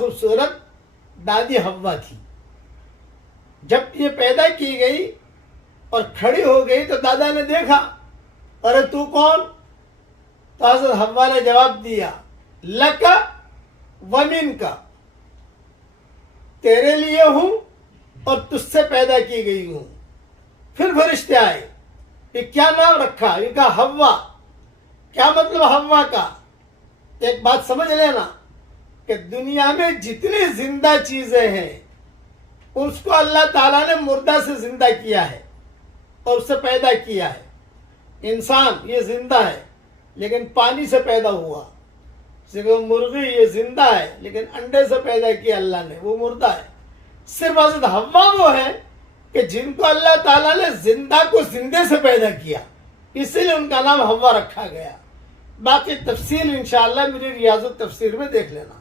خوبصورت دادی حوا تھی. جب یہ پیدا کی گئی اور کھڑی ہو گئی تو دادا نے دیکھا, ارے تو کون؟ تو حضرت حوا نے جواب دیا, لکا ومن کا, تیرے لیے ہوں اور تجھ سے پیدا کی گئی ہوں. پھر فرشتے آئے, یہ کیا نام رکھا؟ یہ کہا حوا. کیا مطلب حوا کا؟ ایک بات سمجھ لینا کہ دنیا میں جتنی زندہ چیزیں ہیں اس کو اللہ تعالیٰ نے مردہ سے زندہ کیا ہے اور اس سے پیدا کیا ہے. انسان یہ زندہ ہے لیکن پانی سے پیدا ہوا. مرغی یہ زندہ ہے لیکن انڈے سے پیدا کیا اللہ نے, وہ مردہ ہے. صرف حضرت حوا وہ ہے کہ جن کو اللہ تعالیٰ نے زندہ کو زندے سے پیدا کیا, اسی لیے ان کا نام حوا رکھا گیا. باقی تفصیل انشاءاللہ میری ریاض التفسیر میں دیکھ لینا.